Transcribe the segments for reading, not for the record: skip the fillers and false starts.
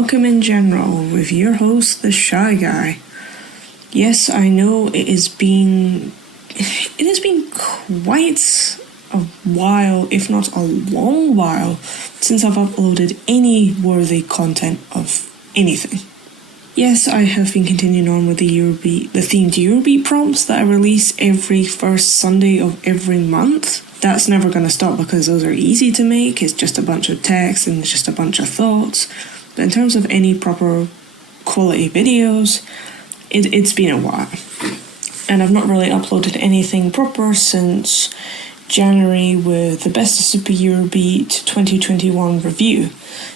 welcome in general with your host, the Shy Guy. Yes, I know it has been quite a while, if not a long while, since I've uploaded any worthy content of anything. Yes, I have been continuing on with the themed Eurobeat prompts that I release every first Sunday of every month. That's never going to stop because those are easy to make. It's just a bunch of text and it's just a bunch of thoughts. But in terms of any proper quality videos, it's been a while. And I've not really uploaded anything proper since January with the Best of Super Eurobeat 2021 review.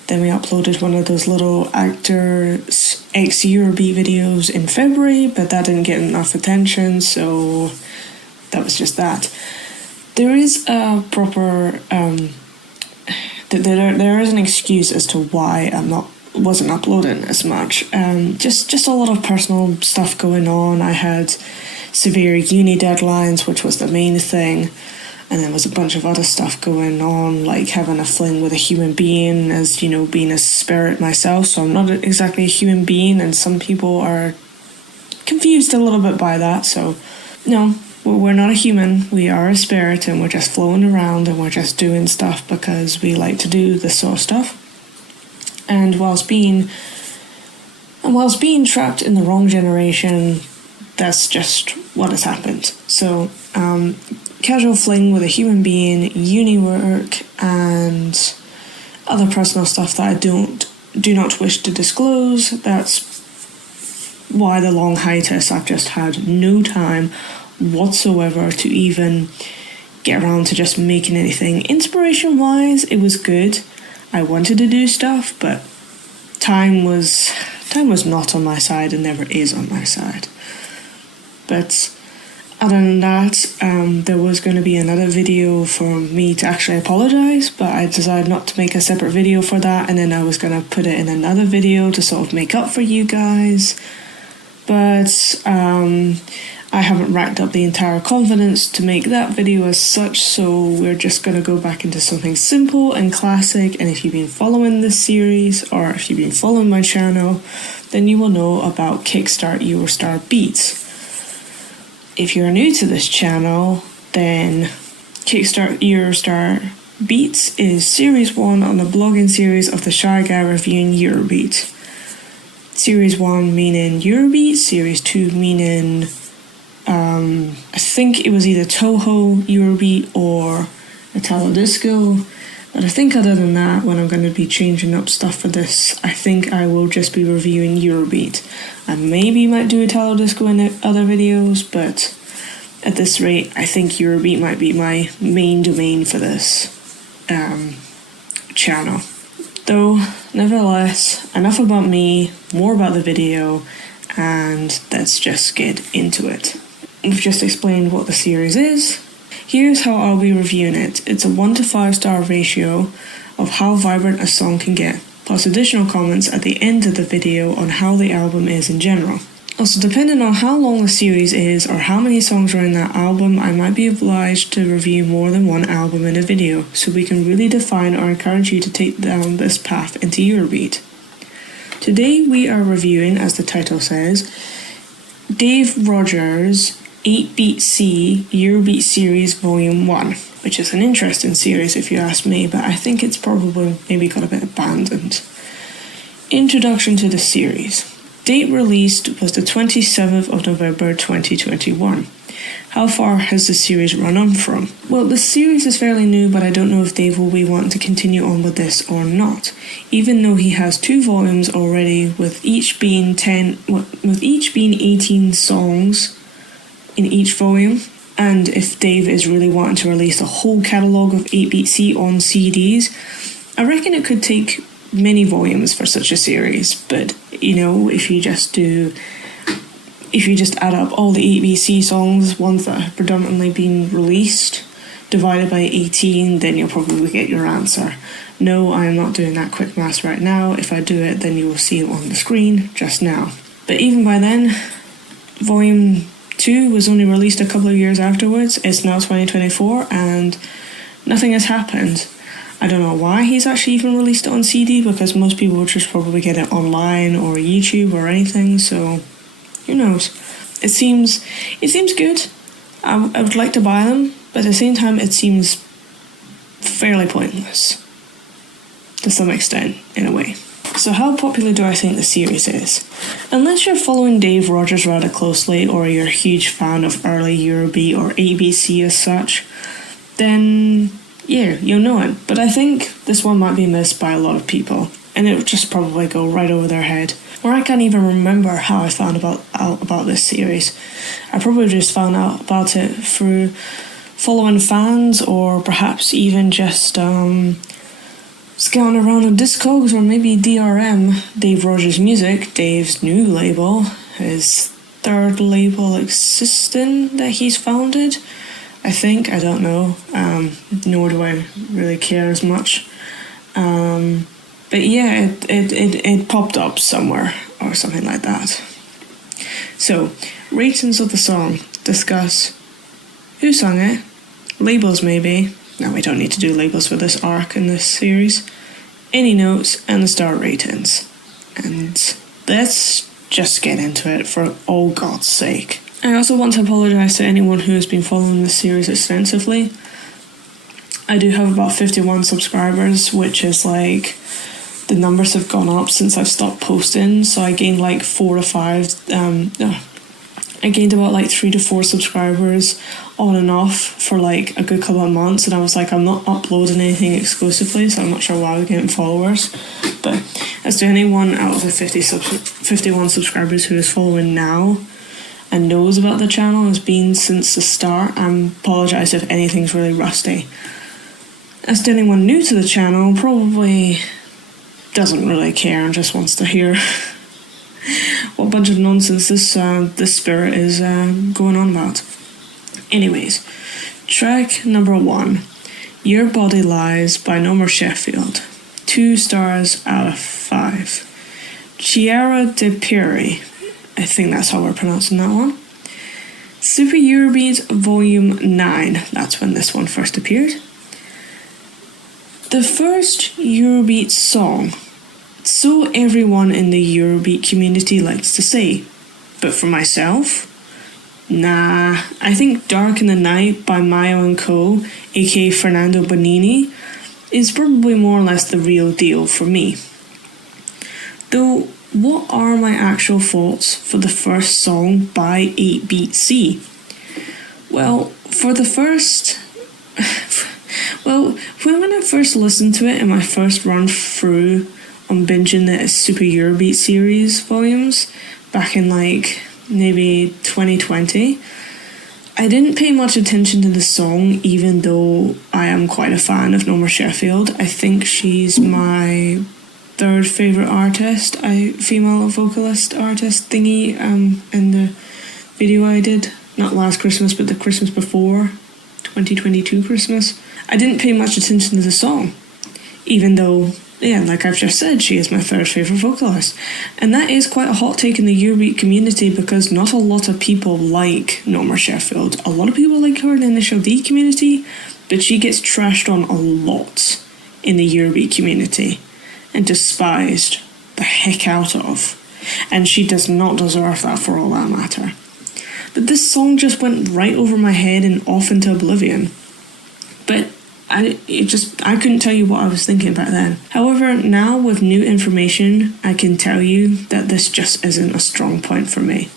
Then we uploaded one of those little Actors X Eurobeat videos in February, but that didn't get enough attention, so that was just that. There is a proper there is an excuse as to why wasn't uploading as much. Just a lot of personal stuff going on. I had severe uni deadlines, which was the main thing, and there was a bunch of other stuff going on, like having a fling with a human being, as you know, being a spirit myself, so I'm not exactly a human being, and some people are confused a little bit by that. So no, we're not a human, we are a spirit, and we're just floating around and we're just doing stuff because we like to do this sort of stuff. And whilst being trapped in the wrong generation, that's just what has happened. So casual fling with a human being, uni work, and other personal stuff that I do not wish to disclose. That's why the long hiatus. I've just had no time whatsoever to even get around to just making anything. Inspiration wise, it was good. I wanted to do stuff, but time was not on my side and never is on my side. But other than that, there was going to be another video for me to actually apologise, but I decided not to make a separate video for that, and then I was going to put it in another video to sort of make up for you guys. But I haven't racked up the entire confidence to make that video as such, so we're just going to go back into something simple and classic. And if you've been following this series, or if you've been following my channel, then you will know about KickStart EuroStar beats. If you're new to this channel, then KickStart EuroStar beats is Series 1 on the blogging series of the Shy Guy reviewing Eurobeat. Series 1 meaning Eurobeat, Series 2 meaning I think it was either Touhou Eurobeat or Italo Disco. But I think other than that, when I'm going to be changing up stuff for this, I think I will just be reviewing Eurobeat. I maybe might do Italo Disco in other videos, but at this rate, I think Eurobeat might be my main domain for this channel. Though, nevertheless, enough about me, more about the video, and let's just get into it. We've just explained what the series is. Here's how I'll be reviewing it. It's a 1 to 5 star ratio of how vibrant a song can get, plus additional comments at the end of the video on how the album is in general. Also, depending on how long the series is or how many songs are in that album, I might be obliged to review more than one album in a video, so we can really define or encourage you to take down this path into Eurobeat. Today we are reviewing, as the title says, Dave Rogers' 8BC Eurobeat Series Volume 1, which is an interesting series if you ask me, but I think it's probably maybe got a bit abandoned. Introduction to the series. Date released was the 27th of November 2021. How far has the series run on from? Well, the series is fairly new, but I don't know if Dave will be wanting to continue on with this or not, even though he has 2 volumes already, with each being 18 songs in each volume. And if Dave is really wanting to release a whole catalogue of 8BC on CDs, I reckon it could take many volumes for such a series. But you know, if you just add up all the 8BC songs, ones that have predominantly been released, divided by 18, then you'll probably get your answer. No, I am not doing that quick maths right now. If I do it, then you will see it on the screen just now. But even by then, Volume 2 was only released a couple of years afterwards. It's now 2024 and nothing has happened. I don't know why he's actually even released it on CD, because most people would just probably get it online or YouTube or anything, so who knows. It seems good. I would like to buy them, but at the same time it seems fairly pointless to some extent, in a way. So how popular do I think the series is? Unless you're following Dave Rogers rather closely, or you're a huge fan of early Eurobeat or ABC as such, then yeah, you'll know it. But I think this one might be missed by a lot of people, and it would just probably go right over their head. Or I can't even remember how I found out about this series. I probably just found out about it through following fans, or perhaps even just scouting around on Discogs, or maybe DRM, Dave Rogers Music, Dave's new label, his third label existing that he's founded. I think, I don't know, nor do I really care as much. But yeah, it popped up somewhere or something like that. So, ratings of the song. Discuss who sung it, labels maybe. No, we don't need to do labels for this arc in this series. Any notes and the star ratings. And let's just get into it for all God's sake. I also want to apologise to anyone who has been following this series extensively. I do have about 51 subscribers, which is like, the numbers have gone up since I've stopped posting, so I gained like 4 to 5, I gained about like 3 to 4 subscribers on and off for like a good couple of months, and I was like, I'm not uploading anything exclusively, so I'm not sure why I was getting followers. But as to anyone out of the 51 subscribers who is following now and knows about the channel and has been since the start, I apologise if anything's really rusty. As to anyone new to the channel, probably doesn't really care and just wants to hear what bunch of nonsense this spirit is going on about. Anyways, track number 1, Your Body Lies by Norma Sheffield. 2 stars out of 5. Chiara De Piri, I think that's how we're pronouncing that one. Super Eurobeat Volume 9, that's when this one first appeared. The first Eurobeat song, so everyone in the Eurobeat community likes to say. But for myself, nah, I think Dark in the Night by Mayo & Co, aka Fernando Bonini, is probably more or less the real deal for me. Though, what are my actual thoughts for the first song by 8BC? Well, for the first... when I first listened to it in my first run through on binging the Super Eurobeat series volumes back in like maybe 2020, I didn't pay much attention to the song, even though I am quite a fan of Norma Sheffield. I think she's my third favourite artist, female vocalist artist thingy in the video I did, not last Christmas but the Christmas before, 2022 Christmas. I didn't pay much attention to the song, even though, yeah, like I've just said, she is my third favourite vocalist. And that is quite a hot take in the Eurobeat community, because not a lot of people like Norma Sheffield. A lot of people like her in the Initial D community, but she gets trashed on a lot in the Eurobeat community and despised the heck out of. And she does not deserve that, for all that matter. But this song just went right over my head and off into oblivion. But I couldn't tell you what I was thinking back then. However, now with new information, I can tell you that this just isn't a strong point for me.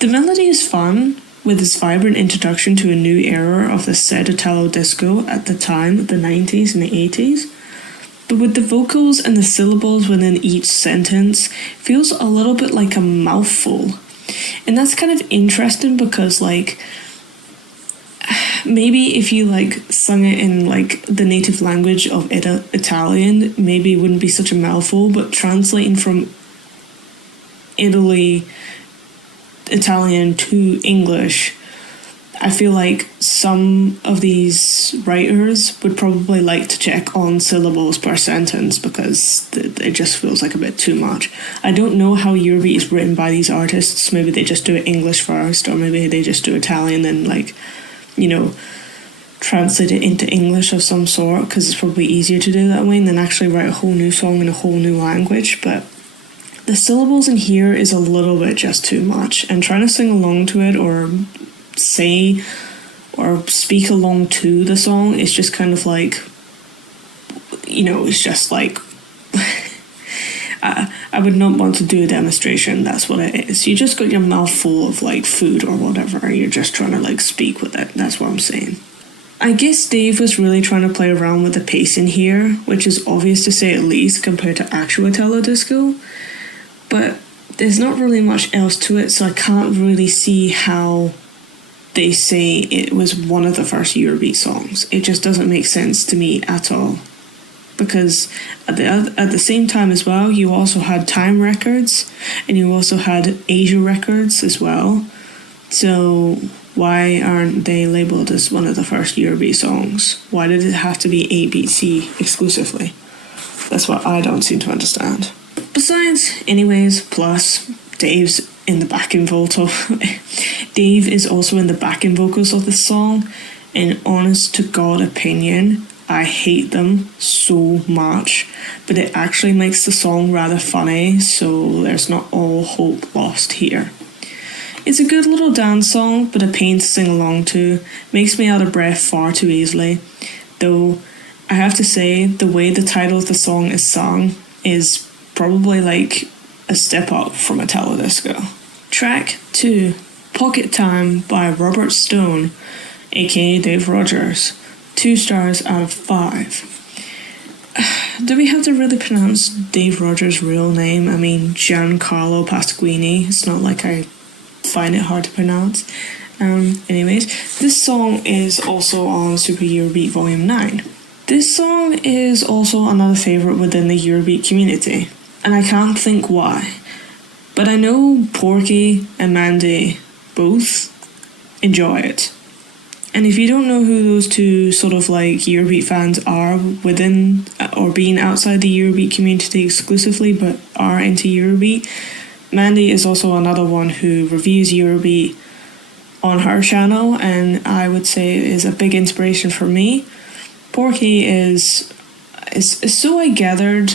The melody is fun, with its vibrant introduction to a new era of the said Italo disco at the time, the 90s and the 80s. But with the vocals and the syllables within each sentence, feels a little bit like a mouthful. And that's kind of interesting, because like, maybe if you like sung it in like the native language of Italian, maybe it wouldn't be such a mouthful, but translating from Italian to English, I feel like some of these writers would probably like to check on syllables per sentence, because it just feels like a bit too much. I don't know how Eurobeat is written by these artists. Maybe they just do it English first, or maybe they just do Italian, then like, you know, translate it into English of some sort, because it's probably easier to do that way than actually write a whole new song in a whole new language. But the syllables in here is a little bit just too much, and trying to sing along to it or say or speak along to the song is just kind of like, it's just like I would not want to do a demonstration. That's what it is. You just got your mouth full of like food or whatever. You're just trying to like speak with it. That's what I'm saying. I guess Dave was really trying to play around with the pacing here, which is obvious to say at least compared to actual Italo disco. But there's not really much else to it, so I can't really see how they say it was one of the first Eurobeat songs. It just doesn't make sense to me at all. Because at the same time as well, you also had Time Records, and you also had Asia Records as well. So why aren't they labelled as one of the first Eurobeat songs? Why did it have to be ABC exclusively? That's what I don't seem to understand. Besides, anyways, plus Dave's in the backing vocal. Dave is also in the backing vocals of this song. In honest to God opinion, I hate them so much, but it actually makes the song rather funny, so there's not all hope lost here. It's a good little dance song, but a pain to sing along to. Makes me out of breath far too easily. Though, I have to say, the way the title of the song is sung is probably like a step up from Italo disco. Track 2, Pocket Time by Robert Stone, aka Dave Rogers. 2 stars out of 5. Do we have to really pronounce Dave Rogers' real name? I mean, Giancarlo Pasquini. It's not like I find it hard to pronounce. Anyways, this song is also on Super Eurobeat Volume 9. This song is also another favourite within the Eurobeat community, and I can't think why. But I know Porky and Mandy both enjoy it. And if you don't know who those two sort of like Eurobeat fans are within or being outside the Eurobeat community exclusively but are into Eurobeat, Mandy is also another one who reviews Eurobeat on her channel, and I would say is a big inspiration for me. Porky is so I gathered,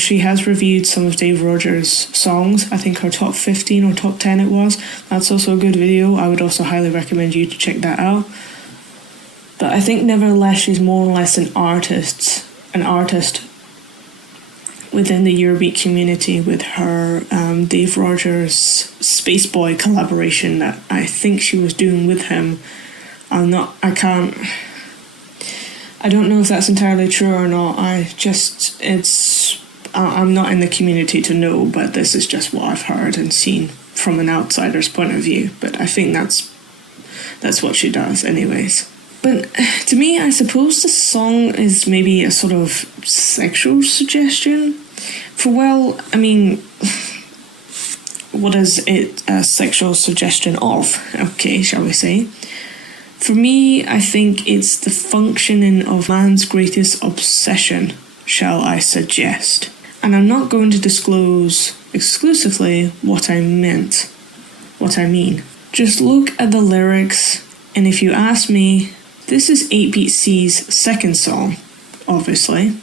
she has reviewed some of Dave Rogers' songs. I think her top 15 or top 10 it was. That's also a good video. I would also highly recommend you to check that out. But I think nevertheless she's more or less an artist within the Eurobeat community with her Dave Rogers Space Boy collaboration that I think she was doing with him. I don't know if that's entirely true or not. I'm not in the community to know, but this is just what I've heard and seen from an outsider's point of view. But I think that's what she does anyways. But to me, I suppose the song is maybe a sort of sexual suggestion. What is it a sexual suggestion of? Okay, shall we say? For me, I think it's the functioning of man's greatest obsession, shall I suggest. And I'm not going to disclose exclusively what I mean. Just look at the lyrics, and if you ask me, this is 8BitC's second song, obviously,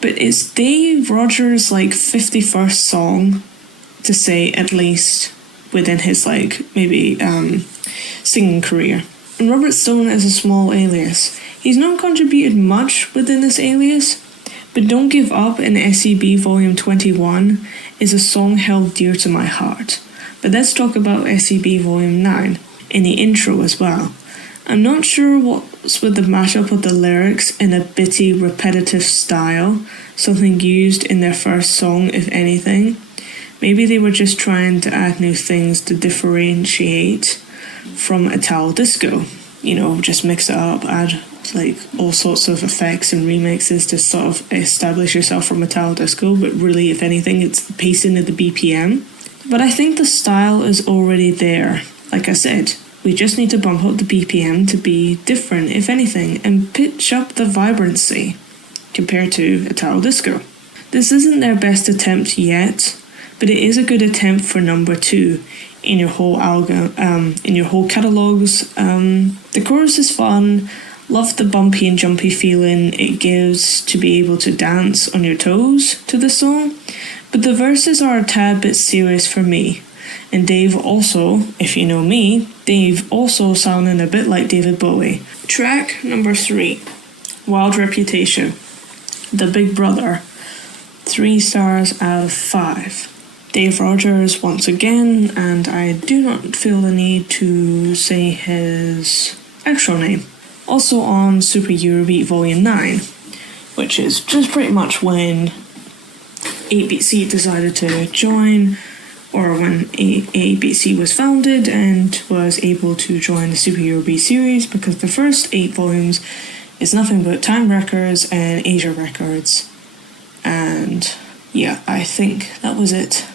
but it's Dave Rogers' 51st song to say, at least within his singing career. And Robert Stone is a small alias. He's not contributed much within this alias, but Don't Give Up in SEB Volume 21 is a song held dear to my heart. But let's talk about SEB Volume 9 in the intro as well. I'm not sure what's with the mashup of the lyrics in a bitty, repetitive style, something used in their first song, if anything. Maybe they were just trying to add new things to differentiate from Italo disco. Just mix it up, add all sorts of effects and remixes to sort of establish yourself from Italo disco, but really, if anything, it's the pacing of the BPM. But I think the style is already there, like I said. We just need to bump up the BPM to be different, if anything, and pitch up the vibrancy compared to Italo disco. This isn't their best attempt yet, but it is a good attempt for number 2 in your whole album, in your whole catalogues. The chorus is fun. Love the bumpy and jumpy feeling it gives to be able to dance on your toes to the song, but the verses are a tad bit serious for me. And Dave also, if you know me, Dave also sounding a bit like David Bowie. Track number 3, Wild Reputation, The Big Brother, 3 stars out of 5. Dave Rogers once again, and I do not feel the need to say his actual name. Also on Super Eurobeat Volume 9, which is just pretty much when 8BC decided to join, or when 8BC was founded and was able to join the Super Eurobeat series, because the first 8 volumes is nothing but Time Records and Asia Records. And yeah, I think that was it.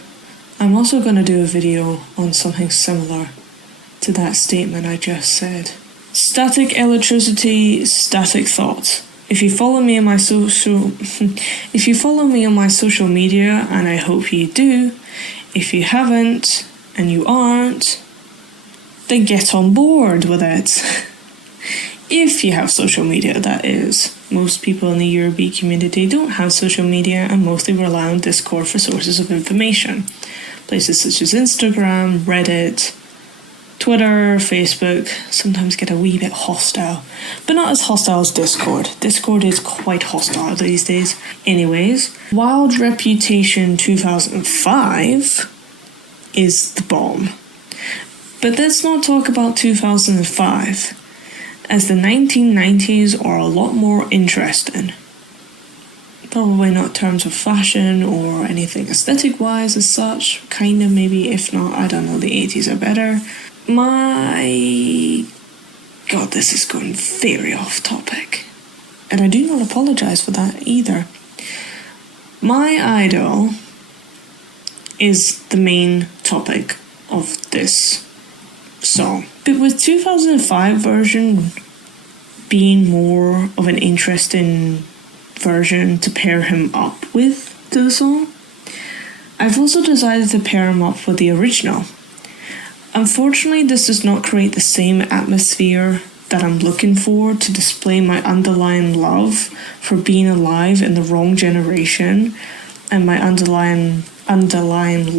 I'm also going to do a video on something similar to that statement I just said. Static electricity, static thoughts. If you follow me on my social media, and I hope you do, if you haven't and you aren't, then get on board with it. If you have social media, that is. Most people in the Eurobeat community don't have social media and mostly rely on Discord for sources of information. Places such as Instagram, Reddit, Twitter, Facebook sometimes get a wee bit hostile, but not as hostile as Discord. Discord is quite hostile these days. Anyways, Wild Reputation 2005 is the bomb. But let's not talk about 2005, as the 1990s are a lot more interesting. Probably not in terms of fashion or anything aesthetic-wise as such. Kind of, maybe, if not, I don't know, the 80s are better. My God, this is going very off topic. And I do not apologise for that either. My idol is the main topic of this song. But with 2005 version being more of an interesting version to pair him up with to the song, I've also decided to pair him up with the original. Unfortunately, this does not create the same atmosphere that I'm looking for to display my underlying love for being alive in the wrong generation, and my underlying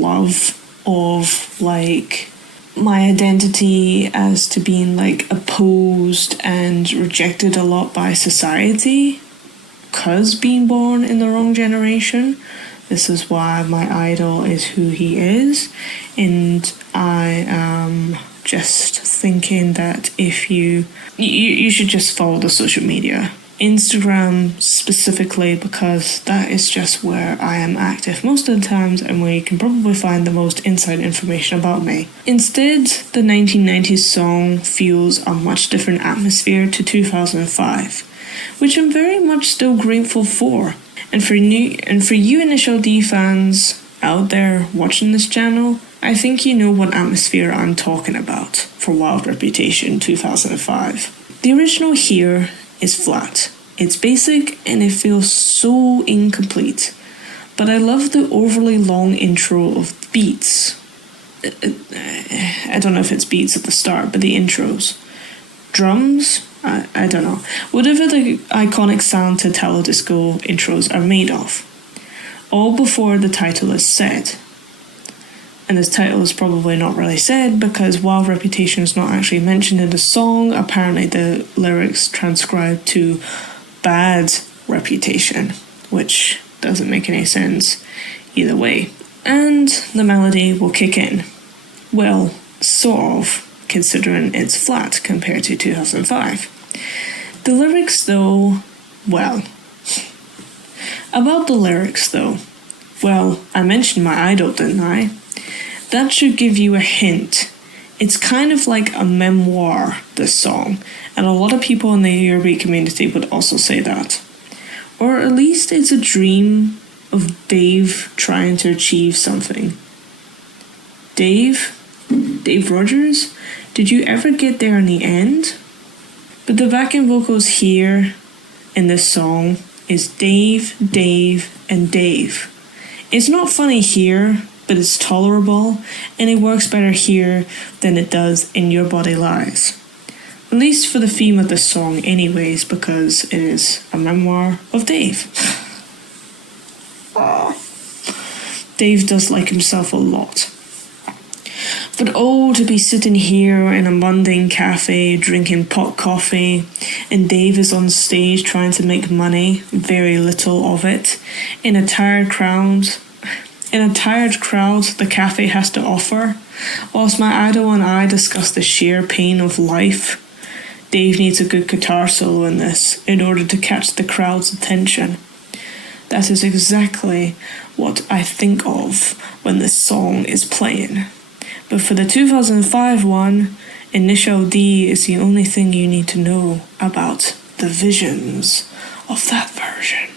love of like my identity as to being like opposed and rejected a lot by society because being born in the wrong generation. This is why my idol is who he is, and I am just thinking that if you should just follow the social media. Instagram specifically, because that is just where I am active most of the times and where you can probably find the most inside information about me. Instead, the 1990s song feels a much different atmosphere to 2005, which I'm very much still grateful for. And for you Initial D fans out there watching this channel, I think you know what atmosphere I'm talking about for Wild Reputation 2005. The original here is flat. It's basic and it feels so incomplete. But I love the overly long intro of beats. I don't know if it's beats at the start, but the intros. Drums? I don't know. Whatever the iconic sound to Italo disco intros are made of. All before the title is said. And this title is probably not really said because Wild Reputation is not actually mentioned in the song. Apparently the lyrics transcribed to Bad Reputation, which doesn't make any sense either way. And the melody will kick in. Well, sort of, considering it's flat compared to 2005. The lyrics though, well. About the lyrics though, well, I mentioned my idol, didn't I? That should give you a hint. It's kind of like a memoir, this song, and a lot of people in the Eurobeat community would also say that. Or at least it's a dream of Dave trying to achieve something. Dave Rogers? Did you ever get there in the end? But the backing vocals here in this song is Dave, and Dave. It's not funny here, but it's tolerable, and it works better here than it does in Your Body Lies. At least for the theme of this song anyways, because it is a memoir of Dave. Dave does like himself a lot. But oh, to be sitting here in a mundane cafe drinking pot coffee, and Dave is on stage trying to make money, very little of it, in a tired crowd the cafe has to offer, whilst my idol and I discuss the sheer pain of life. Dave needs a good guitar solo in this in order to catch the crowd's attention. That is exactly what I think of when this song is playing. But for the 2005 one, Initial D is the only thing you need to know about the visions of that version.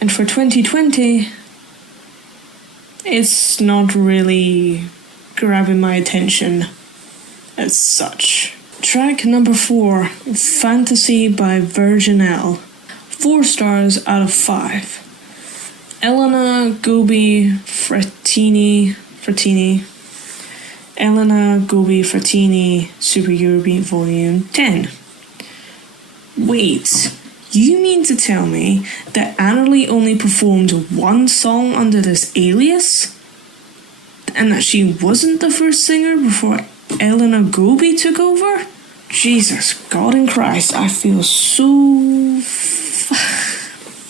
And for 2020, it's not really grabbing my attention as such. Track number 4, Fantasy by Virgin L. 4 stars out of 5. Elena Gobi Frattini, Super Eurobeat Volume 10. Wait, you mean to tell me that Annalie only performed one song under this alias? And that she wasn't the first singer before Elena Gobi took over? Jesus, God in Christ, I feel so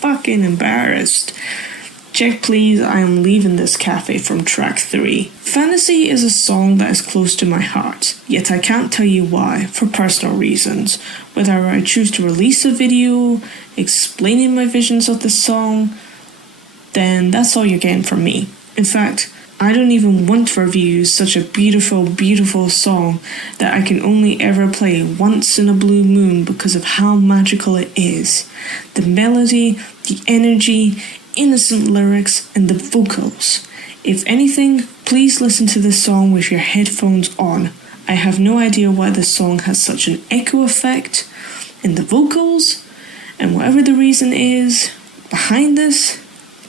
fucking embarrassed. Check please, I am leaving this cafe from track 3. Fantasy is a song that is close to my heart, yet I can't tell you why, for personal reasons. Whether I choose to release a video explaining my visions of the song, then that's all you're getting from me. In fact, I don't even want to review such a beautiful, beautiful song that I can only ever play once in a blue moon because of how magical it is. The melody, the energy, innocent lyrics, and the vocals. If anything, please listen to this song with your headphones on. I have no idea why this song has such an echo effect in the vocals, and whatever the reason is behind this,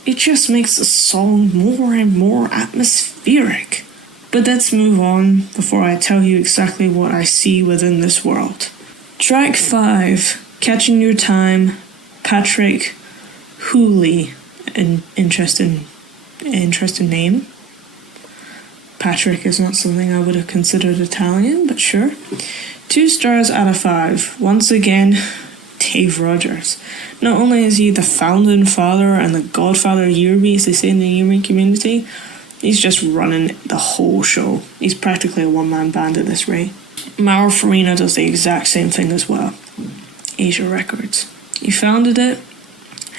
it just makes the song more and more atmospheric. But let's move on before I tell you exactly what I see within this world. Track 5, Catching Your Time, Patrick Hooley. An interesting name. Patrick is not something I would have considered Italian, but sure. 2 stars out of 5. Once again, Dave Rogers. Not only is he the founding father and the godfather of Eurobeat, as they say in the Eurobeat community, he's just running the whole show. He's practically a one-man band at this rate. Mauro Farina does the exact same thing as well. Asia Records. He founded it,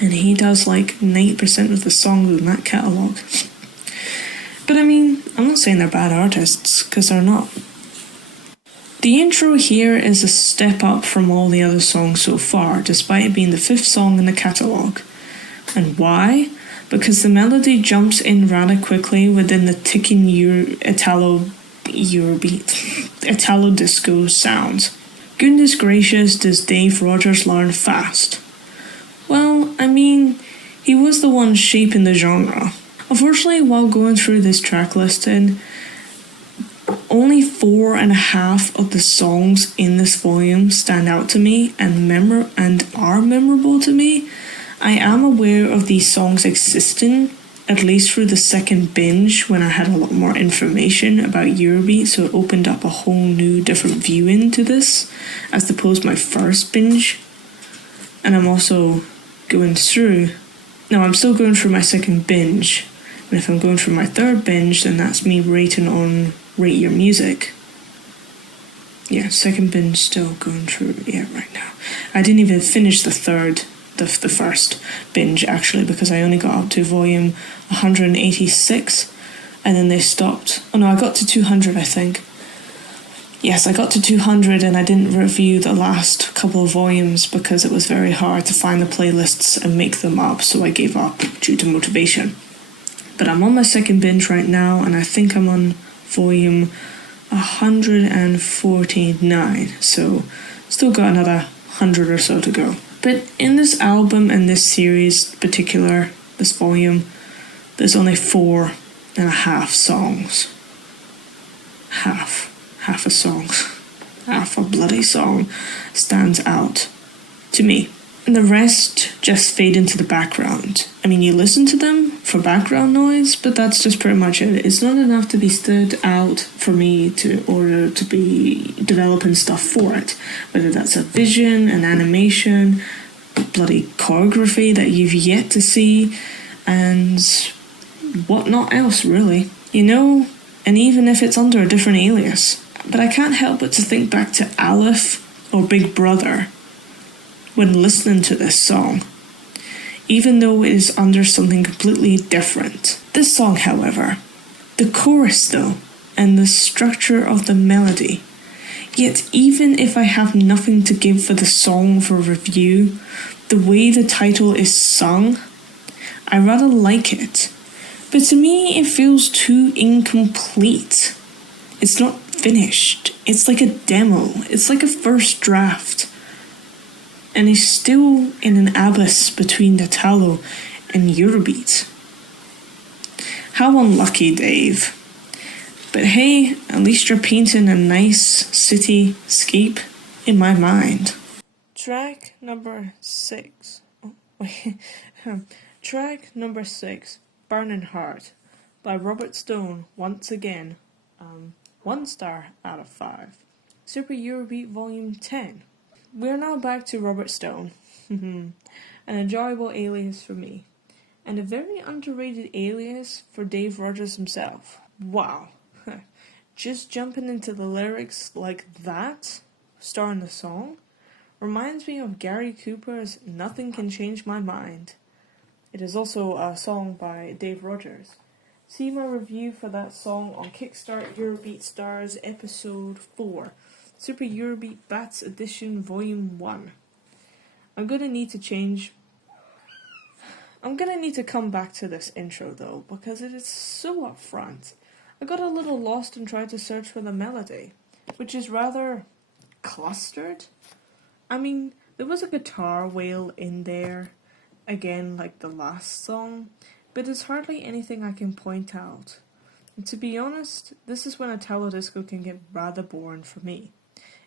and he does like 90% of the songs in that catalogue. But I mean, I'm not saying they're bad artists, because they're not. The intro here is a step up from all the other songs so far, despite it being the 5th song in the catalogue. And why? Because the melody jumps in rather quickly within the ticking Italo disco sound. Goodness gracious, does Dave Rogers learn fast? Well, I mean, he was the one shaping the genre. Unfortunately, while going through this track listing, only 4.5 of the songs in this volume stand out to me and are memorable to me. I am aware of these songs existing, at least through the second binge when I had a lot more information about Eurobeat, so it opened up a whole new different view into this, as opposed to my first binge. And I'm also I'm still going through my second binge. And if I'm going through my third binge, then that's me rating on Rate Your Music. Yeah, second binge still going through right now. I didn't even finish the first binge actually, because I only got up to volume 186 and then they stopped. Oh no, I got to 200 I think. Yes, I got to 200 and I didn't review the last couple of volumes because it was very hard to find the playlists and make them up, so I gave up due to motivation. But I'm on my second binge right now and I think I'm on volume 149, so still got another 100 or so to go. But in this album and this series in particular, this volume, there's only 4.5 songs. Half a song. half a bloody song stands out to me. And the rest just fade into the background. I mean, you listen to them for background noise, but that's just pretty much it. It's not enough to be stood out for me to order to be developing stuff for it. Whether that's a vision, an animation, bloody choreography that you've yet to see, and whatnot else, really. You know, and even if it's under a different alias. But I can't help but to think back to Aleph or Big Brother when listening to this song, even though it is under something completely different. This song, however, the chorus though, and the structure of the melody, yet even if I have nothing to give for the song for review, the way the title is sung, I rather like it. But to me, it feels too incomplete. It's not finished. It's like a demo. It's like a first draft. And he's still in an abyss between Italo and Eurobeat. How unlucky, Dave. But hey, at least you're painting a nice cityscape in my mind. Track number 6. Oh, wait. Track number 6, Burning Heart, by Robert Stone, once again. 1 star out of 5. Super Eurobeat Volume 10. We're now back to Robert Stone, an enjoyable alias for me, and a very underrated alias for Dave Rogers himself. Wow, just jumping into the lyrics like that, starring the song, reminds me of Gary Cooper's Nothing Can Change My Mind. It is also a song by Dave Rogers. See my review for that song on KickStart Eurobeat Stars Episode 4. Super Eurobeat Bats Edition Volume 1. I'm gonna need to come back to this intro though, because it is so upfront. I got a little lost and tried to search for the melody, which is rather clustered. I mean, there was a guitar wail in there, again like the last song, but it's hardly anything I can point out. And to be honest, this is when Italo disco can get rather boring for me.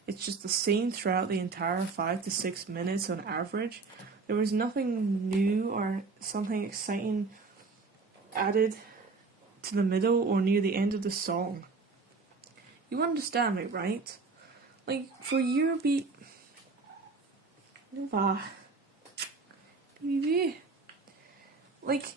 It's just the same throughout the entire 5 to 6 minutes on average. There was nothing new or something exciting added to the middle or near the end of the song. You understand me, right? Like, for Eurobeat... Like,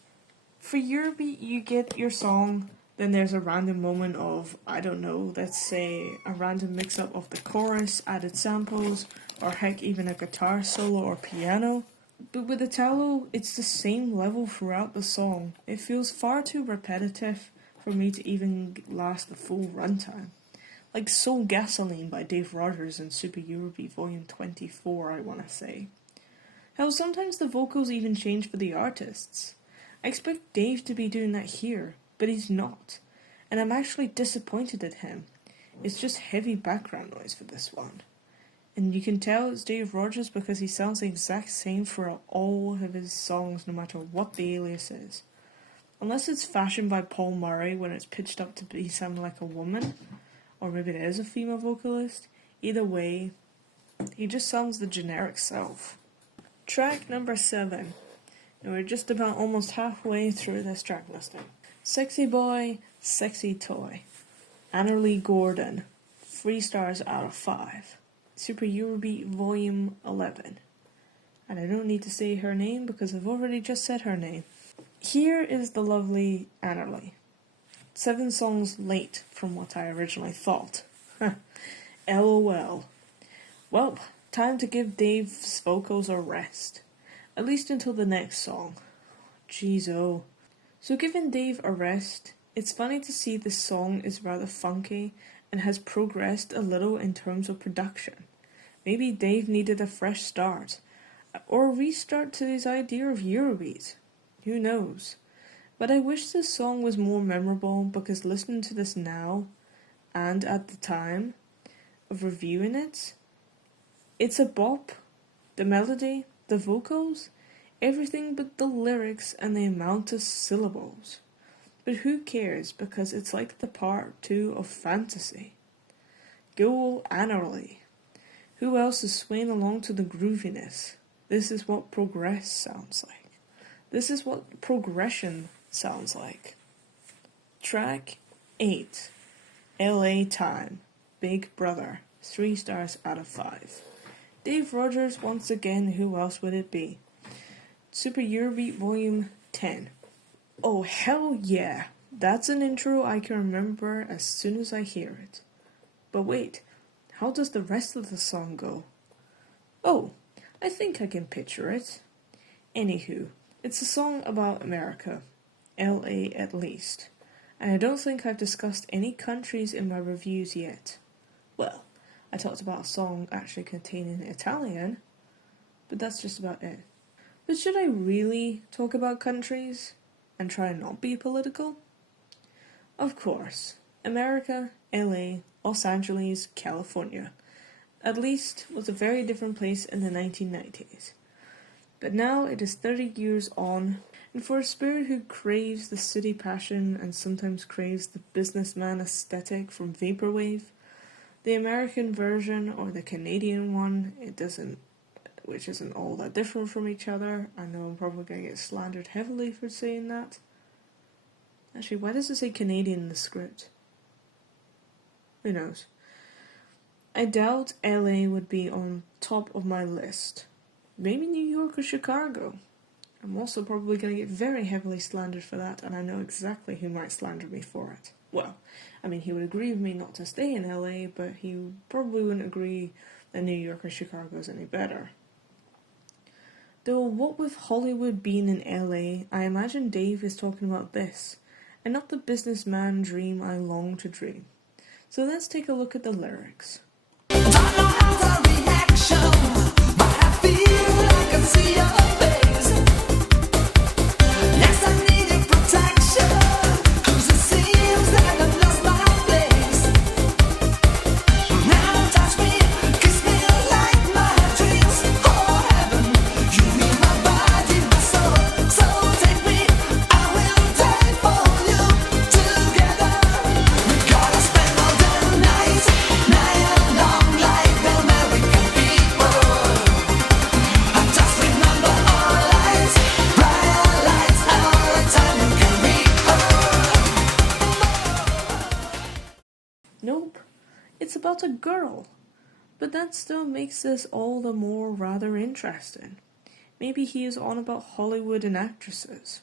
for Eurobeat, you get your song, then there's a random moment of, I don't know, let's say a random mix-up of the chorus, added samples, or heck, even a guitar solo or piano. But with Italo, it's the same level throughout the song. It feels far too repetitive for me to even last the full runtime. Like Soul Gasoline by Dave Rogers and Super Eurobeat Volume 24, I want to say. Hell, sometimes the vocals even change for the artists. I expect Dave to be doing that here, but he's not. And I'm actually disappointed at him. It's just heavy background noise for this one. And you can tell it's Dave Rogers because he sounds the exact same for all of his songs, no matter what the alias is. Unless it's fashioned by Paul Murray when it's pitched up to be sounding like a woman, or maybe it is a female vocalist. Either way, he just sounds the generic self. Track number 7. And we're just about almost halfway through this track listing. Sexy Boy, Sexy Toy. Annerly Gordon, 3 stars out of 5. Super Eurobeat Volume 11. And I don't need to say her name because I've already just said her name. Here is the lovely Annerly. 7 songs late from what I originally thought. LOL. Well, time to give Dave's vocals a rest. At least until the next song. Jeez oh. So giving Dave a rest, it's funny to see this song is rather funky and has progressed a little in terms of production. Maybe Dave needed a fresh start, or a restart to his idea of Eurobeat. Who knows? But I wish this song was more memorable because listening to this now, and at the time of reviewing it, it's a bop. The melody, the vocals, everything but the lyrics and the amount of syllables. But who cares because it's like the part 2 of Fantasy. Go annually. Who else is swaying along to the grooviness? This is what progress sounds like. This is what progression sounds like. Track 8. LA Time. Big Brother. 3 stars out of 5. Dave Rogers once again, who else would it be? Super Eurobeat Volume 10. Oh hell yeah! That's an intro I can remember as soon as I hear it. But wait, how does the rest of the song go? Oh, I think I can picture it. Anywho, it's a song about America. LA at least. And I don't think I've discussed any countries in my reviews yet. Well, I talked about a song actually containing Italian, but that's just about it. But should I really talk about countries and try and not be political? Of course, America, LA, Los Angeles, California, at least was a very different place in the 1990s. But now it is 30 years on, and for a spirit who craves the city passion and sometimes craves the businessman aesthetic from Vaporwave, the American version or the Canadian one, which isn't all that different from each other. I know I'm probably going to get slandered heavily for saying that. Actually, why does it say Canadian in the script? Who knows? I doubt LA would be on top of my list. Maybe New York or Chicago. I'm also probably going to get very heavily slandered for that, and I know exactly who might slander me for it. Well, I mean, he would agree with me not to stay in LA, but he probably wouldn't agree that New York or Chicago is any better. Though, what with Hollywood being in LA, I imagine Dave is talking about this, and not the businessman dream I long to dream. So let's take a look at the lyrics. Don't know how's our reaction, but I feel like I see your face. Yes, I need your protection, 'cause it seems that I've lost my place. Now touch me, kiss me like my dreams. Oh heaven, you mean my body, my soul. So take me, I will die for you. Together, we gotta spend all the night long like the American people. I just remember our lights, bright lights, all the time you can Nope, it's about a girl. But that still makes this all the more rather interesting. Maybe he is on about Hollywood and actresses.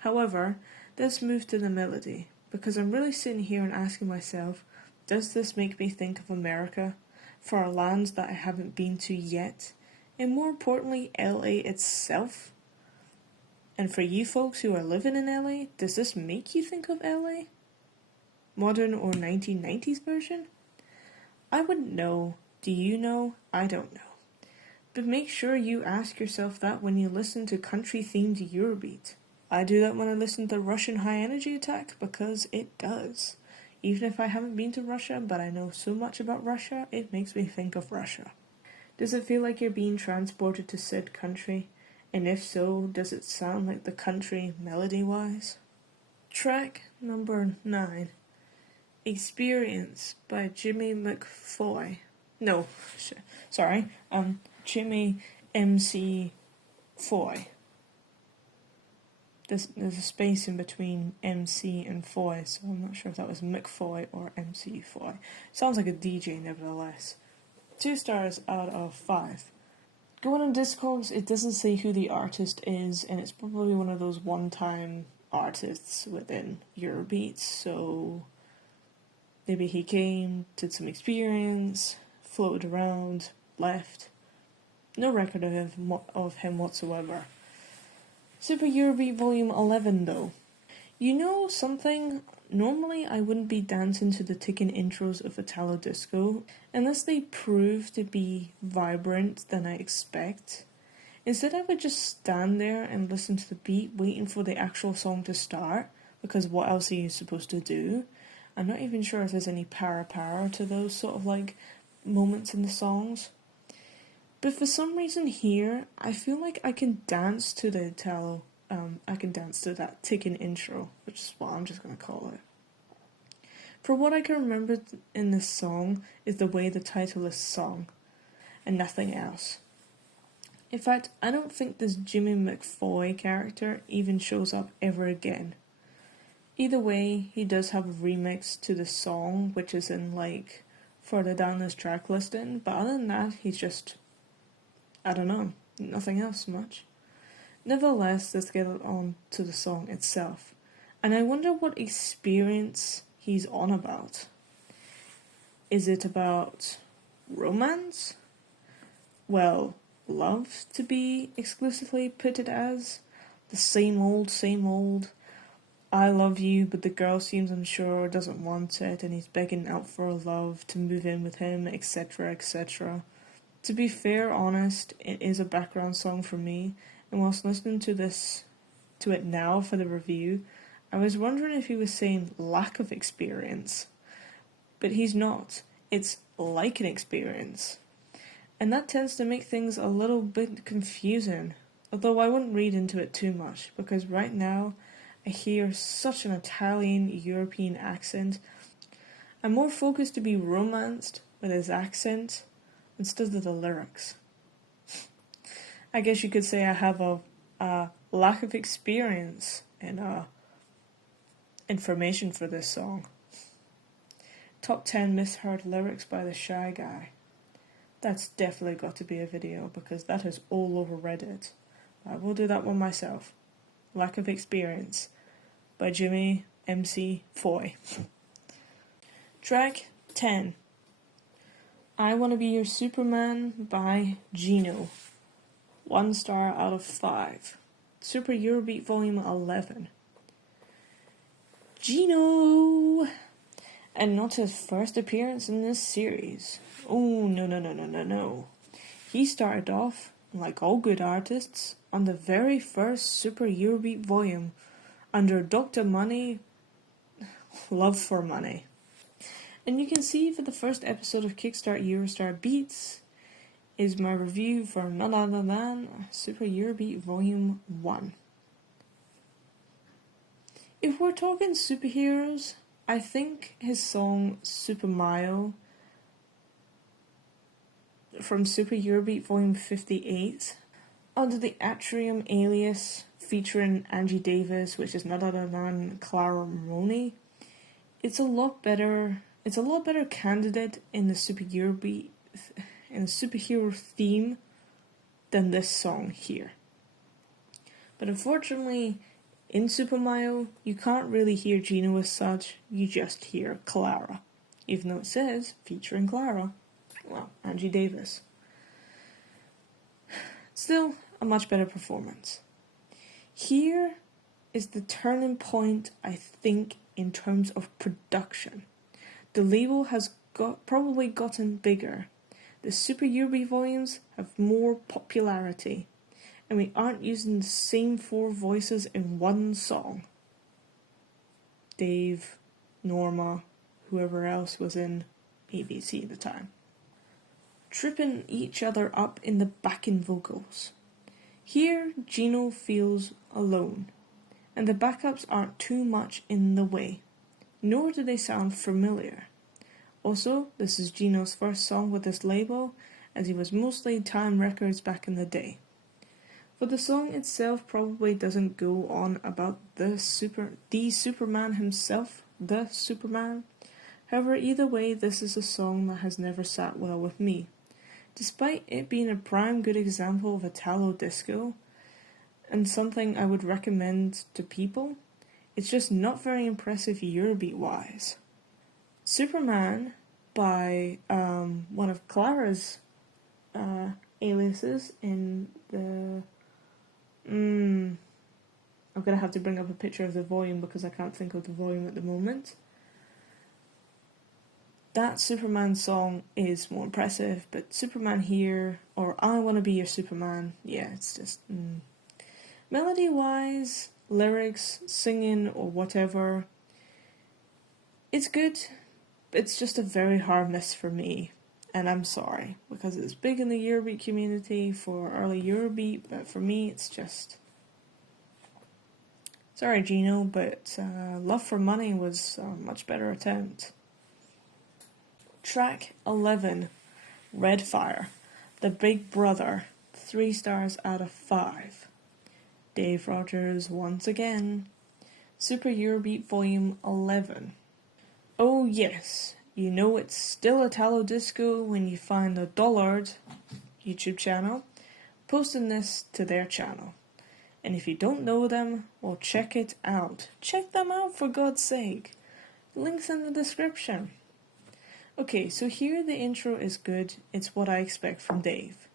However, let's move to the melody, because I'm really sitting here and asking myself, does this make me think of America, for a land that I haven't been to yet, and more importantly, LA itself? And for you folks who are living in LA, does this make you think of LA? Modern or 1990s version? I wouldn't know. Do you know? I don't know. But make sure you ask yourself that when you listen to country-themed Eurobeat. I do that when I listen to Russian High Energy Attack because it does. Even if I haven't been to Russia, but I know so much about Russia, it makes me think of Russia. Does it feel like you're being transported to said country? And if so, does it sound like the country melody-wise? Track number 9. Experience by Jimmy McFoy. No, sorry, Jimmy MC Foy. There's a space in between MC and Foy, so I'm not sure if that was McFoy or MC Foy. Sounds like a DJ nevertheless. 2 stars out of 5. Going on Discogs, it doesn't say who the artist is, and it's probably one of those one-time artists within Eurobeat, so maybe he came, did some experience, floated around, left. No record of him whatsoever. Super Eurobeat Volume 11 though. You know something? Normally I wouldn't be dancing to the ticking intros of Italo Disco unless they prove to be vibrant than I expect. Instead I would just stand there and listen to the beat waiting for the actual song to start, because what else are you supposed to do? I'm not even sure if there's any power to those sort of like moments in the songs. But for some reason here, I feel like I can dance to the Italo, I can dance to that ticking intro, which is what I'm just going to call it. For what I can remember in this song is the way the title is sung, and nothing else. In fact, I don't think this Jimmy McFoy character even shows up ever again. Either way, he does have a remix to the song, which is in like further down this track listing, but other than that, he's just, I don't know, nothing else much. Nevertheless, let's get on to the song itself. And I wonder what experience he's on about. Is it about romance? Well, love to be exclusively put it as? The same old, I love you, but the girl seems unsure, doesn't want it, and he's begging out for love to move in with him, etc., etc. To be fair, honest, it is a background song for me, and whilst listening to it now for the review, I was wondering if he was saying lack of experience. But he's not. It's like an experience. And that tends to make things a little bit confusing, although I wouldn't read into it too much, because right now I hear such an Italian European accent. I'm more focused to be romanced with his accent instead of the lyrics. I guess you could say I have a lack of experience in information for this song. Top 10 misheard lyrics by the Shy Guy. That's definitely got to be a video because that is all over Reddit. I will do that one myself. Lack of Experience by Jimmy MC Foy. Track 10. I Wanna Be Your Superman by Gino. 1 star out of 5. Super Eurobeat Volume 11. Gino! And not his first appearance in this series. Oh, no. He started off, like all good artists, on the very first Super Eurobeat volume, under Dr. Money, Love for Money. And you can see for the first episode of KickStart EuroStar Beats is my review for none other than Super Eurobeat Volume 1. If we're talking superheroes, I think his song Super Mario from Super Eurobeat Volume 58 under the Atrium alias featuring Angie Davis, which is none other than Clara Moroney, it's a lot better candidate in the Super Eurobeat in the superhero theme than this song here. But unfortunately, in Super Mario, you can't really hear Gino as such, you just hear Clara. Even though it says, featuring Clara. Well, Angie Davis. Still, a much better performance. Here is the turning point, I think, in terms of production. The label has probably gotten bigger. The Super Eurobeat volumes have more popularity. And we aren't using the same 4 voices in one song. Dave, Norma, whoever else was in ABC at the time. Tripping each other up in the backing vocals. Here, Gino feels alone, and the backups aren't too much in the way, nor do they sound familiar. Also, this is Gino's first song with this label, as he was mostly Time Records back in the day. But the song itself probably doesn't go on about the Superman himself, the Superman. However, either way, this is a song that has never sat well with me. Despite it being a prime good example of Italo disco, and something I would recommend to people, it's just not very impressive Eurobeat-wise. Superman, by one of Clara's aliases in the... I'm going to have to bring up a picture of the volume because I can't think of the volume at the moment. That Superman song is more impressive, but Superman here, or I Wanna Be Your Superman, yeah, it's just... Melody-wise, lyrics, singing, or whatever, it's good. It's just a very hard miss for me, and I'm sorry, because it's big in the Eurobeat community for early Eurobeat, but for me it's Sorry, Gino, but Love for Money was a much better attempt. Track 11, Red Fire, The Big Brother, 3 stars out of 5. Dave Rogers once again. Super Eurobeat Volume 11. Oh yes, you know it's still Italo Disco when you find the Dollard YouTube channel posting this to their channel. And if you don't know them, well, check it out. Check them out, for God's sake. Links in the description. Okay, so here the intro is good. It's what I expect from Dave.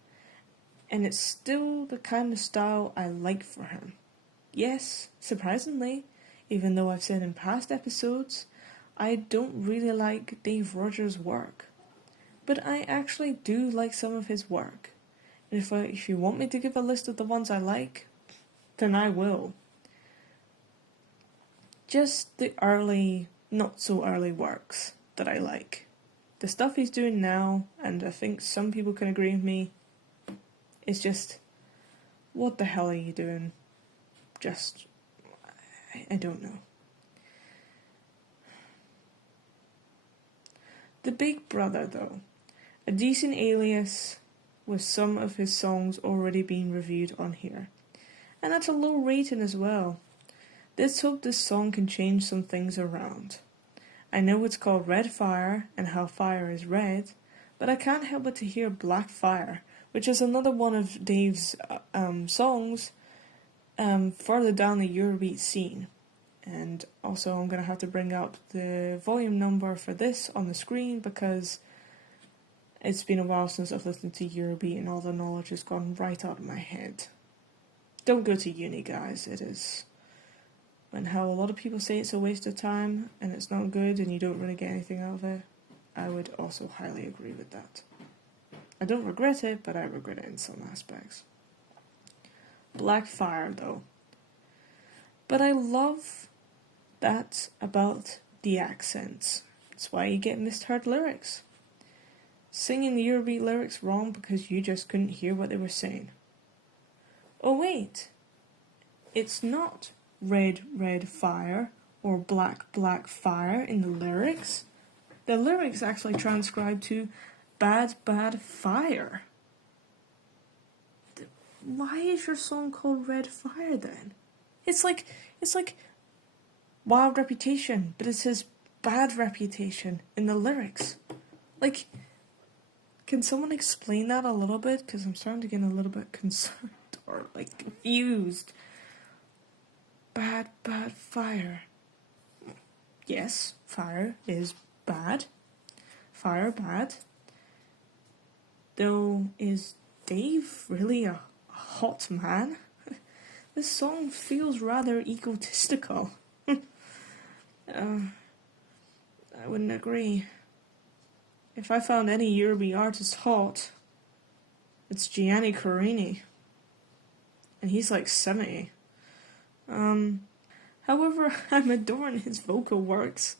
And it's still the kind of style I like for him. Yes, surprisingly, even though I've said in past episodes, I don't really like Dave Rogers' work. But I actually do like some of his work. And if you want me to give a list of the ones I like, then I will. Just the early, not so early works that I like. The stuff he's doing now, and I think some people can agree with me, is just, what the hell are you doing? Just, I don't know. The Big Brother, though, a decent alias with some of his songs already being reviewed on here. And that's a low rating as well. Let's hope this song can change some things around. I know it's called Red Fire and how fire is red, but I can't help but to hear Black Fire, which is another one of Dave's songs further down the Eurobeat scene. And also I'm going to have to bring up the volume number for this on the screen because it's been a while since I've listened to Eurobeat and all the knowledge has gone right out of my head. Don't go to uni, guys. It is, and how a lot of people say it's a waste of time and it's not good and you don't really get anything out of it, I would also highly agree with that. I don't regret it, but I regret it in some aspects. Black Fire, though. But I love that about the accents. It's why you get misheard lyrics. Singing the Eurobeat lyrics wrong because you just couldn't hear what they were saying. Oh wait, it's not red, red fire or black, black fire in the lyrics. The lyrics actually transcribe to bad, bad fire. Why is your song called Red Fire then? It's like Wild Reputation, but it says bad reputation in the lyrics. Like, can someone explain that a little bit? Because I'm starting to get a little bit concerned or like confused. Bad, bad fire. Yes, fire is bad. Fire bad. Though, is Dave really a hot man? This song feels rather egotistical. I wouldn't agree. If I found any Eurobeat artist hot, it's Gianni Carini. And he's like 70. However, I'm adoring his vocal works,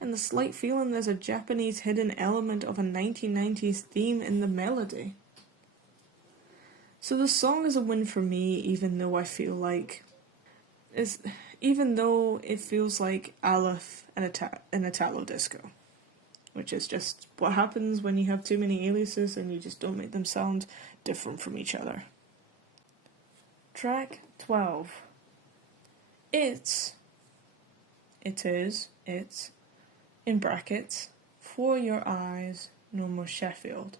and the slight feeling there's a Japanese hidden element of a 1990s theme in the melody. So the song is a win for me, even though it feels like Aleph and Italo Disco, which is just what happens when you have too many aliases and you just don't make them sound different from each other. Track 12. It's, in brackets, For Your Eyes, No More Sheffield,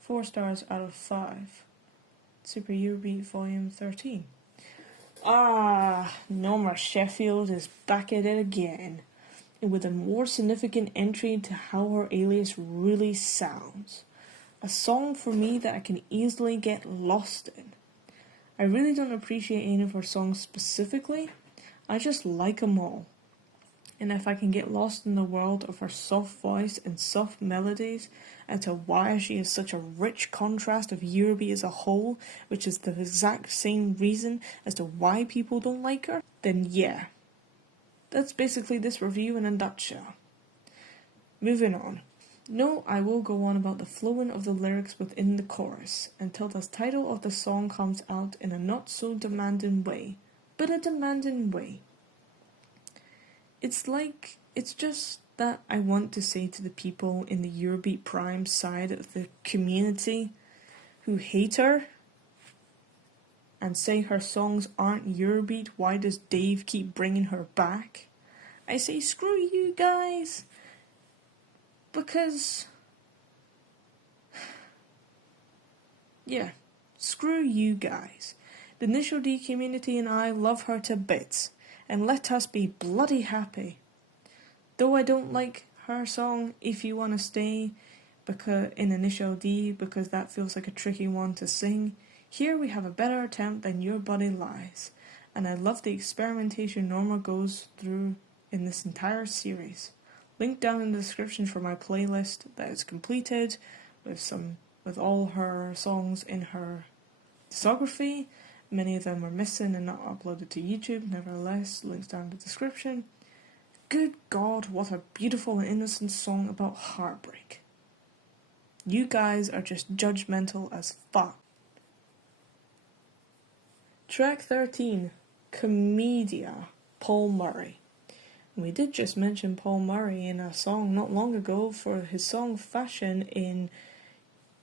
4 stars out of 5. Super Eurobeat Volume 13. No More Sheffield is back at it again, and with a more significant entry into how her alias really sounds. A song for me that I can easily get lost in. I really don't appreciate any of her songs specifically, I just like them all. And if I can get lost in the world of her soft voice and soft melodies, and to why she is such a rich contrast of Eurobeat as a whole, which is the exact same reason as to why people don't like her, then yeah. That's basically this review in a nutshell. Moving on. No, I will go on about the flowing of the lyrics within the chorus, until the title of the song comes out in a not so demanding way, but a demanding way. it's just that I want to say to the people in the Eurobeat Prime side of the community who hate her and say her songs aren't Eurobeat, why does Dave keep bringing her back? I say screw you guys, because yeah, screw you guys. The Initial D community and I love her to bits, and let us be bloody happy. Though I don't like her song If You Wanna Stay because in Initial D, because that feels like a tricky one to sing, here we have a better attempt than Your Body Lies, and I love the experimentation Norma goes through in this entire series. Link down in the description for my playlist that is completed with all her songs in her discography. Many of them are missing and not uploaded to YouTube, nevertheless, links down in the description. Good God, what a beautiful and innocent song about heartbreak. You guys are just judgmental as fuck. Track 13, Comedia, Paul Murray. And we did just mention Paul Murray in a song not long ago for his song Fashion in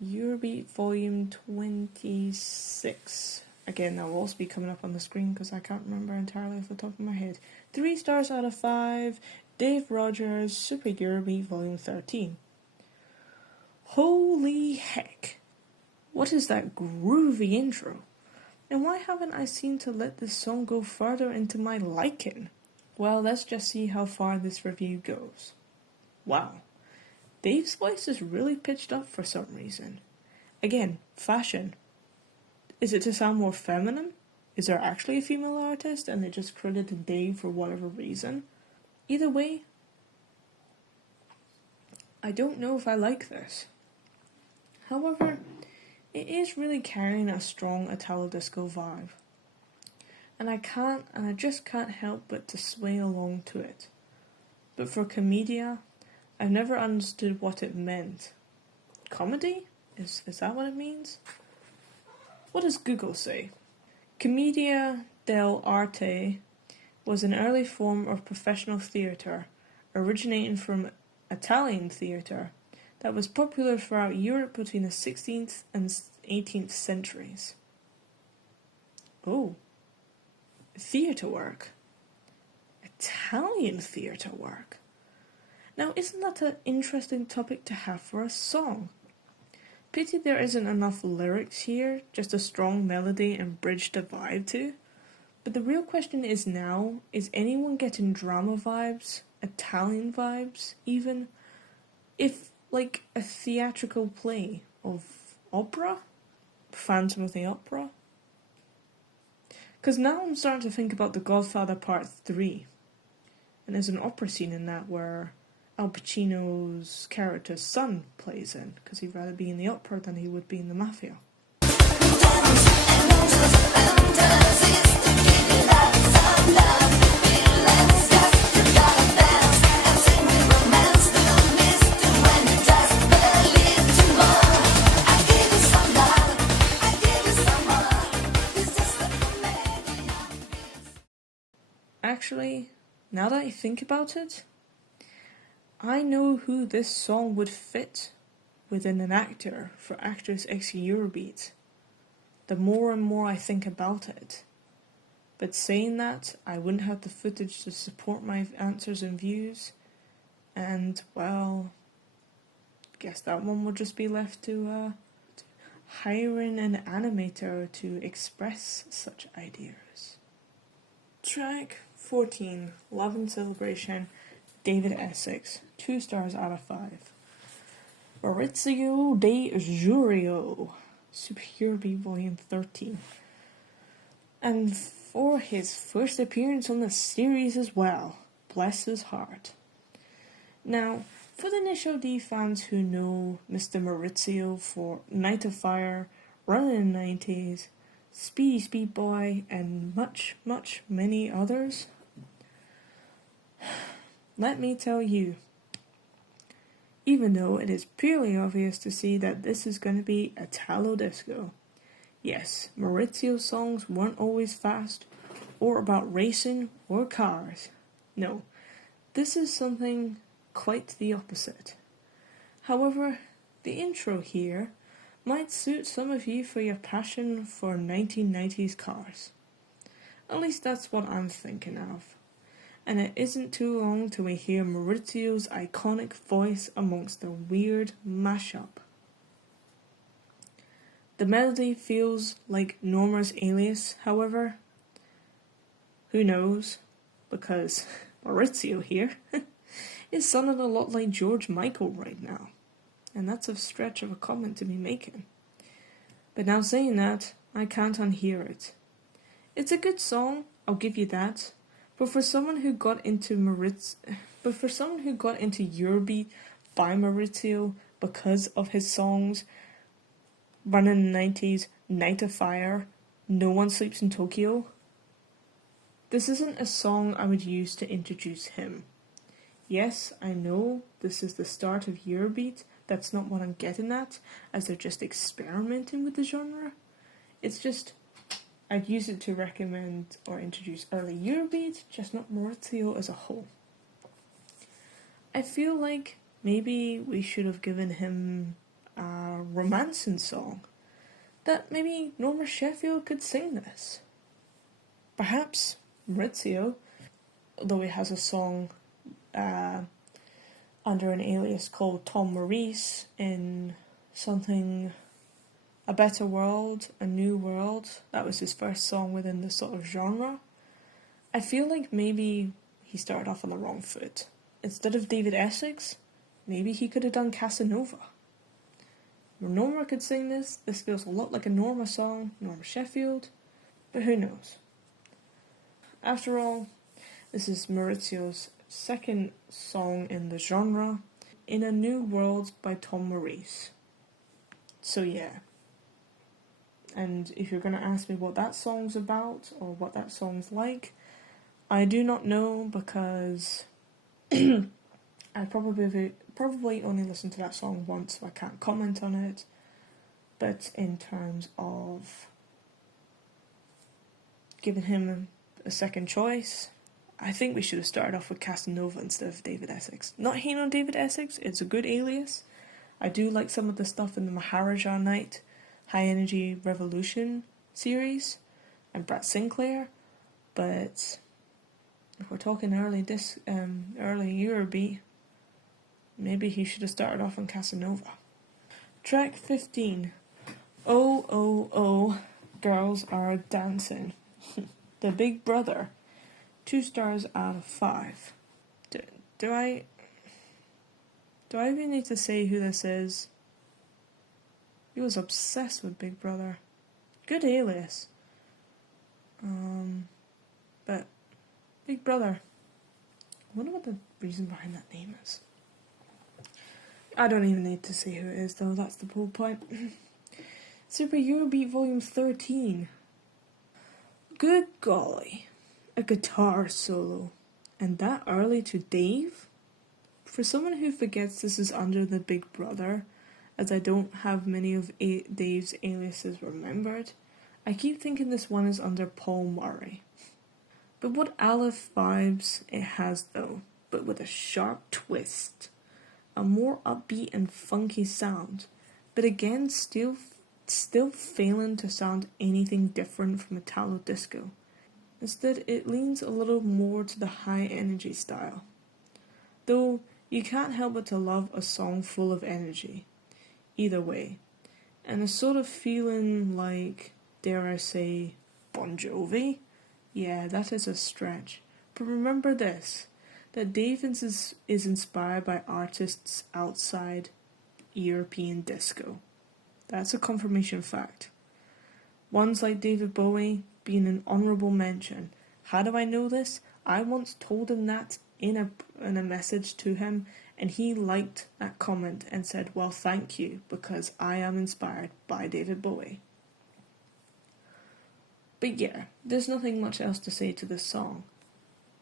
Eurobeat Volume 26. Again, that will also be coming up on the screen because I can't remember entirely off the top of my head. 3 stars out of 5, Dave Rogers, Super Eurobeat Volume 13. Holy heck! What is that groovy intro? And why haven't I seemed to let this song go further into my liking? Well, let's just see how far this review goes. Wow. Dave's voice is really pitched up for some reason. Again, fashion. Is it to sound more feminine? Is there actually a female artist and they just credited Dave for whatever reason? Either way, I don't know if I like this. However, it is really carrying a strong Italo disco vibe. And I just can't help but to sway along to it. But for Comedia, I've never understood what it meant. Comedy? Is that what it means? What does Google say? Commedia dell'arte was an early form of professional theatre, originating from Italian theatre, that was popular throughout Europe between the 16th and 18th centuries. Oh. Theatre work. Italian theatre work. Now, isn't that an interesting topic to have for a song? Pity there isn't enough lyrics here, just a strong melody and bridge to vibe to. But the real question is now, is anyone getting drama vibes, Italian vibes even? If, like, a theatrical play of opera? Phantom of the Opera? Because now I'm starting to think about The Godfather Part 3. And there's an opera scene in that where Al Pacino's character's son plays in, because he'd rather be in the opera than he would be in the mafia. Actually, now that I think about it, I know who this song would fit within an actor for Actress X Eurobeat. The more and more I think about it. But saying that, I wouldn't have the footage to support my answers and views. And, well, guess that one will just be left to hiring an animator to express such ideas. Track 14, Love and Celebration, David Essex, 2 stars out of 5. Maurizio De Giurio, Super Eurobeat Volume 13. And for his first appearance on the series as well, bless his heart. Now, for the Initial D fans who know Mr. Maurizio for Night of Fire, Running in the 90s, Speedy Speed Boy, and much, much many others, let me tell you, even though it is purely obvious to see that this is going to be Italo disco, yes, Maurizio's songs weren't always fast, or about racing, or cars. No, This is something quite the opposite. However, the intro here might suit some of you for your passion for 1990s cars. At least that's what I'm thinking of. And it isn't too long till we hear Maurizio's iconic voice amongst the weird mashup. The melody feels like Norma's Alias, however. Who knows? Because Maurizio here is sounding a lot like George Michael right now. And that's a stretch of a comment to be making. But now saying that, I can't unhear it. It's a good song, I'll give you that. But for someone who got into Eurobeat by Maurizio because of his songs running in the 90s, Night of Fire, No One Sleeps in Tokyo, this isn't a song I would use to introduce him. Yes, I know this is the start of Eurobeat. That's not what I'm getting at, as they're just experimenting with the genre. It's just, I'd use it to recommend or introduce early Eurobeat, just not Maurizio as a whole. I feel like maybe we should have given him a romancing song. That maybe Norma Sheffield could sing this. Perhaps Maurizio, although he has a song under an alias called Tom Maurice in something, A Better World, A New World. That was his first song within this sort of genre. I feel like maybe he started off on the wrong foot. Instead of David Essex, maybe he could have done Casanova. Norma could sing this. This feels a lot like a Norma song, Norma Sheffield, but who knows. After all, this is Maurizio's second song in the genre, In a New World by Tom Maurice. So yeah. And if you're going to ask me what that song's about, or what that song's like, I do not know, because I probably only listened to that song once, so I can't comment on it. But in terms of giving him a second choice, I think we should have started off with Casanova instead of David Essex. Not hating on David Essex, it's a good alias. I do like some of the stuff in the Maharaja Night, High Energy Revolution series, and Brett Sinclair, but if we're talking early Eurobeat, maybe he should have started off on Casanova. Track 15. Oh, oh, oh, Girls Are Dancing. The Big Brother. 2 stars out of 5. Do I even need to say who this is? He was obsessed with Big Brother. Good alias. But Big Brother. I wonder what the reason behind that name is. I don't even need to say who it is though, that's the whole point. Super Eurobeat Volume 13. Good golly. A guitar solo. And that early to Dave? For someone who forgets this is under the Big Brother, as I don't have many of Dave's aliases remembered, I keep thinking this one is under Paul Murray. But what Aleph vibes it has though, but with a sharp twist. A more upbeat and funky sound, but again still failing to sound anything different from Italo disco. Instead, it leans a little more to the high energy style. Though, you can't help but to love a song full of energy. Either way. And a sort of feeling like, dare I say, Bon Jovi? Yeah, that is a stretch. But remember this, that David is inspired by artists outside European disco. That's a confirmation fact. Ones like David Bowie being an honourable mention. How do I know this? I once told him that in a message to him, and he liked that comment and said, well, thank you, because I am inspired by David Bowie. But yeah, there's nothing much else to say to this song.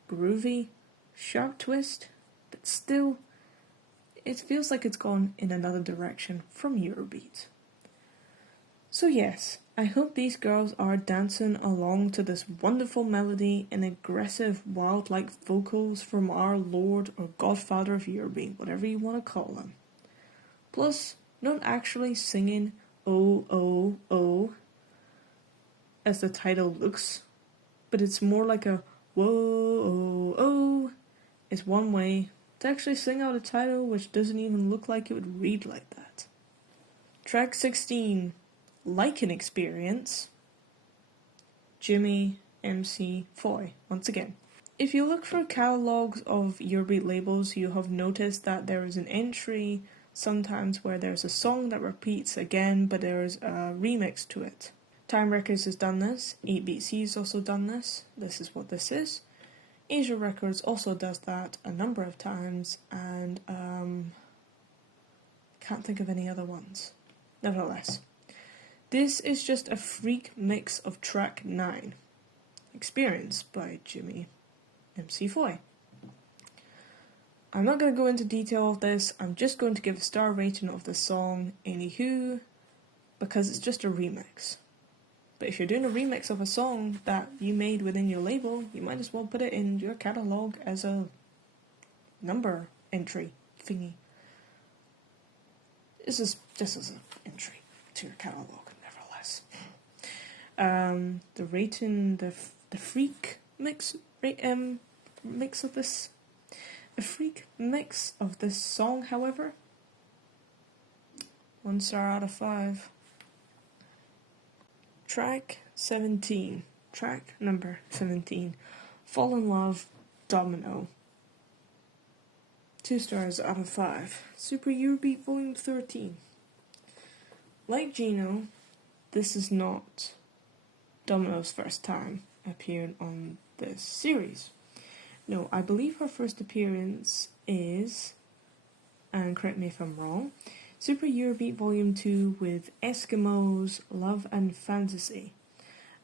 Groovy, sharp twist, but still, it feels like it's gone in another direction from Eurobeat. So yes, I hope these girls are dancing along to this wonderful melody and aggressive, wild-like vocals from our Lord or Godfather of Eurobeat, whatever you want to call him. Plus, not actually singing "oh, oh, oh" as the title looks, but it's more like a "whoa, oh, oh." It's one way to actually sing out a title which doesn't even look like it would read like that. Track 16, Like an Experience, Jimmy MC Foy, once again. If you look through catalogues of Eurobeat labels, you have noticed that there is an entry sometimes where there's a song that repeats again, but there's a remix to it. Time Records has done this, 8BC has also done this, this is what this is. Asia Records also does that a number of times, and can't think of any other ones. Nevertheless, this is just a freak mix of track 9, Experience by Jimmy MC Foy. I'm not going to go into detail of this, I'm just going to give a star rating of the song anywho, because it's just a remix. But if you're doing a remix of a song that you made within your label, you might as well put it in your catalogue as a number entry thingy. This is just as an entry to your catalogue, nevertheless. The rating, the freak mix of this, a freak mix of this song, however, 1 star out of 5. Track number 17, Fall in Love, Domino. 2 stars out of 5. Super Eurobeat Volume 13. Like Gino, this is not Domino's first time appearing on this series. No, I believe her first appearance is, and correct me if I'm wrong, Super Eurobeat Volume 2 with Eskimos, Love and Fantasy,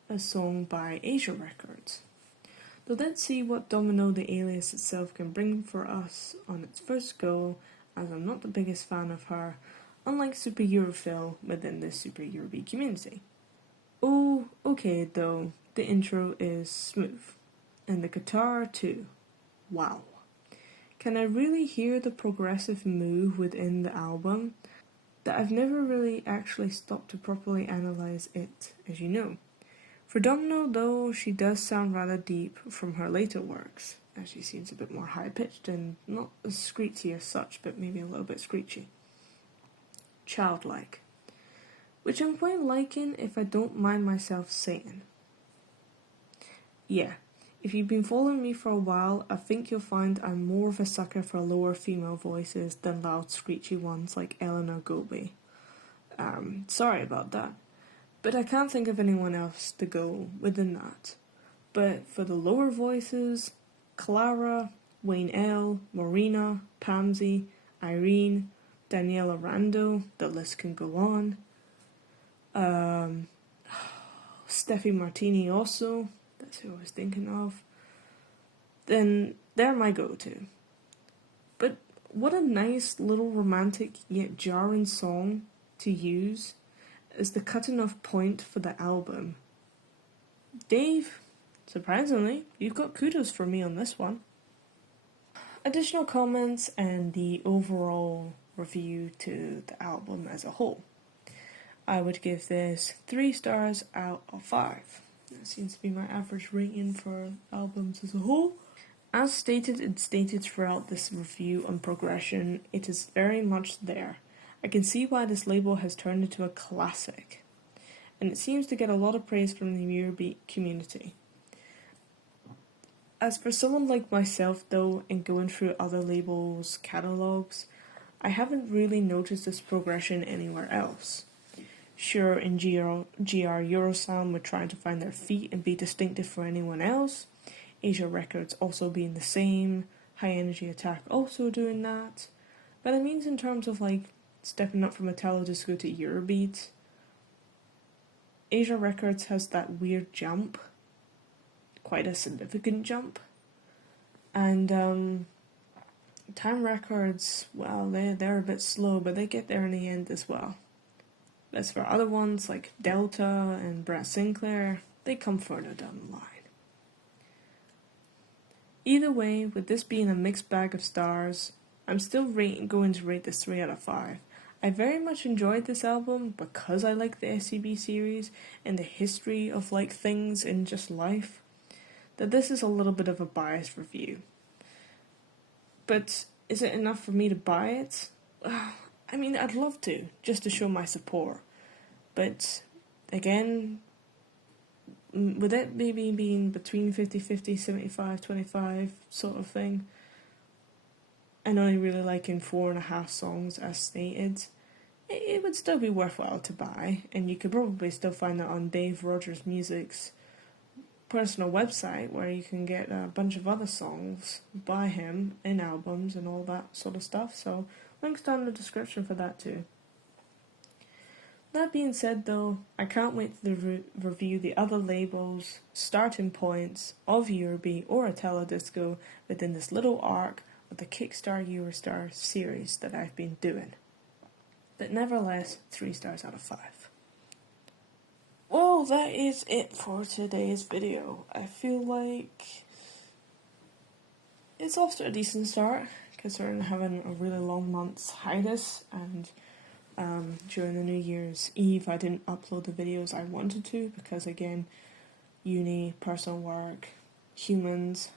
a song by Asia Records. So let's see what Domino the alias itself can bring for us on its first go, as I'm not the biggest fan of her, unlike Super Europhil within the Super Eurobeat community. Oh, okay though, the intro is smooth, and the guitar too. Wow. Can I really hear the progressive move within the album? That I've never really actually stopped to properly analyse it, as you know. For Domino, though, she does sound rather deep from her later works, as she seems a bit more high-pitched and not as screechy as such, but maybe a little bit screechy. Childlike. Which I'm quite liking if I don't mind myself saying. Yeah, if you've been following me for a while, I think you'll find I'm more of a sucker for lower female voices than loud screechy ones like Eleanor Goby. Sorry about that. But I can't think of anyone else to go within that. But for the lower voices, Clara, Wayne L, Marina, Pamsy, Irene, Daniela Rando, the list can go on. Steffi Martini also, that's who I was thinking of. Then they're my go-to. But what a nice little romantic yet jarring song to use as the cutting off point for the album. Dave, surprisingly, you've got kudos for me on this one. Additional comments and the overall review to the album as a whole. I would give this 3 stars out of 5. That seems to be my average rating for albums as a whole. As stated and stated throughout this review on progression, it is very much there. I can see why this label has turned into a classic, and it seems to get a lot of praise from the Eurobeat community. As for someone like myself though, in going through other labels' catalogues, I haven't really noticed this progression anywhere else. Sure, in GR Eurosound we're trying to find their feet and be distinctive for anyone else, Asia Records also being the same, High Energy Attack also doing that, but I mean in terms of like stepping up from Italo Disco to Eurobeat, Asia Records has that weird jump, quite a significant jump, and Time Records, well, they're a bit slow, but they get there in the end as well. As for other ones like Delta and Brett Sinclair, they come further down the line. Either way, with this being a mixed bag of stars, I'm still going to rate this 3 out of 5. I very much enjoyed this album because I like the SEB series and the history of like things in just life, that this is a little bit of a biased review. But is it enough for me to buy it? I mean, I'd love to, just to show my support. But again, with it maybe being between 50-50, 75-25 sort of thing, and only really liking 4.5 songs as stated, it would still be worthwhile to buy, and you could probably still find that on Dave Rogers Music's personal website, where you can get a bunch of other songs by him in albums and all that sort of stuff, so links down in the description for that too. That being said though, I can't wait to review the other labels, starting points of Eurobeat or Italo Disco within this little arc of the KickStart EuroStar series that I've been doing. But nevertheless, 3 stars out of 5. Well, that is it for today's video. I feel like it's off to a decent start, considering having a really long month's hiatus, and during the New Year's Eve I didn't upload the videos I wanted to because, again, uni, personal work, humans.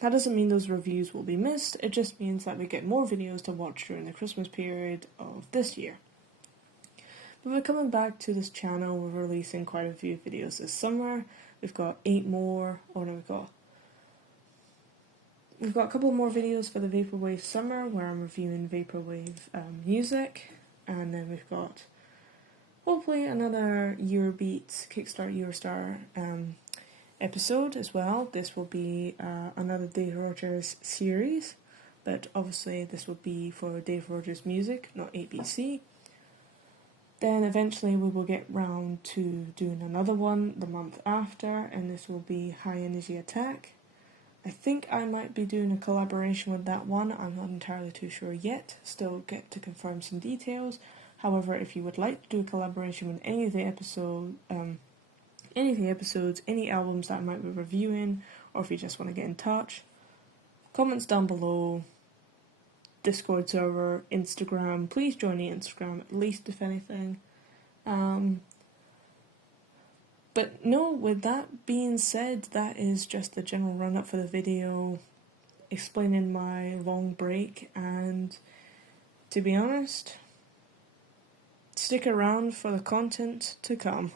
That doesn't mean those reviews will be missed, it just means that we get more videos to watch during the Christmas period of this year. But we're coming back to this channel, we're releasing quite a few videos this summer. We've got 8 more, we've got a couple more videos for the Vaporwave summer where I'm reviewing Vaporwave music, and then we've got hopefully another Eurobeat KickStart EuroStar episode as well. This will be another Dave Rogers series, but obviously this will be for Dave Rogers music, not ABC. Then eventually we will get round to doing another one the month after, and this will be High Energy Attack. I think I might be doing a collaboration with that one, I'm not entirely too sure yet, still get to confirm some details. However, if you would like to do a collaboration with any of the episodes, any albums that I might be reviewing, or if you just want to get in touch, comments down below, Discord server, Instagram, please join the Instagram at least if anything. But no, with that being said, that is just the general run up for the video, explaining my long break, and to be honest, stick around for the content to come.